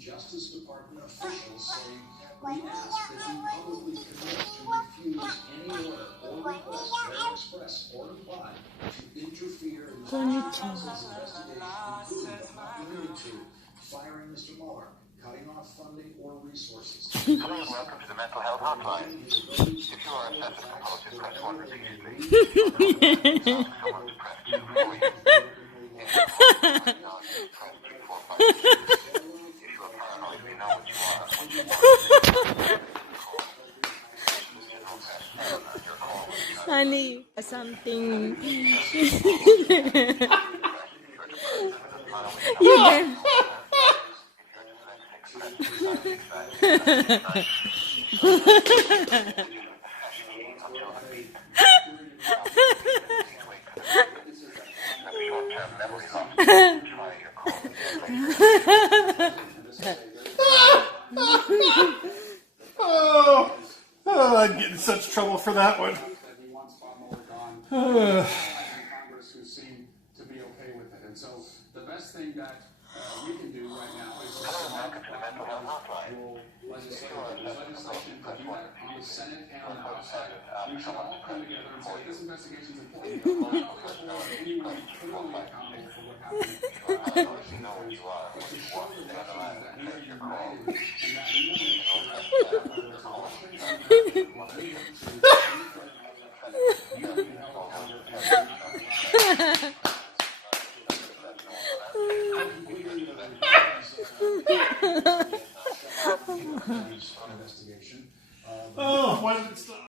Justice Department officials say we ask that you publicly commit to refuse any order or request, whether express or implied, to interfere in the special counsel's investigation, including but not limited to firing Mr. Mueller, cutting off funding or resources. Hello and welcome to the Mental Health Hotline. If you are a sensitive compulsive, press 1 repeatedly. If you are someone to press 2 for you. If you are not, press 3, 4, 5, 6. If you are paranoid, we know what you are. What you want Honey, something. You can. I'd get in such trouble for that one. Congress who seem to be okay with it. And so the best thing that we can do right now is legislation to do that on the Senate and on the House side. We should all come together and say this investigation is important. Anyone criminally accountable for what happened. We know what you are, what you want, and that we are united and that we want to make sure that whether it's elections or you can help Investigation. Oh, why did it stop?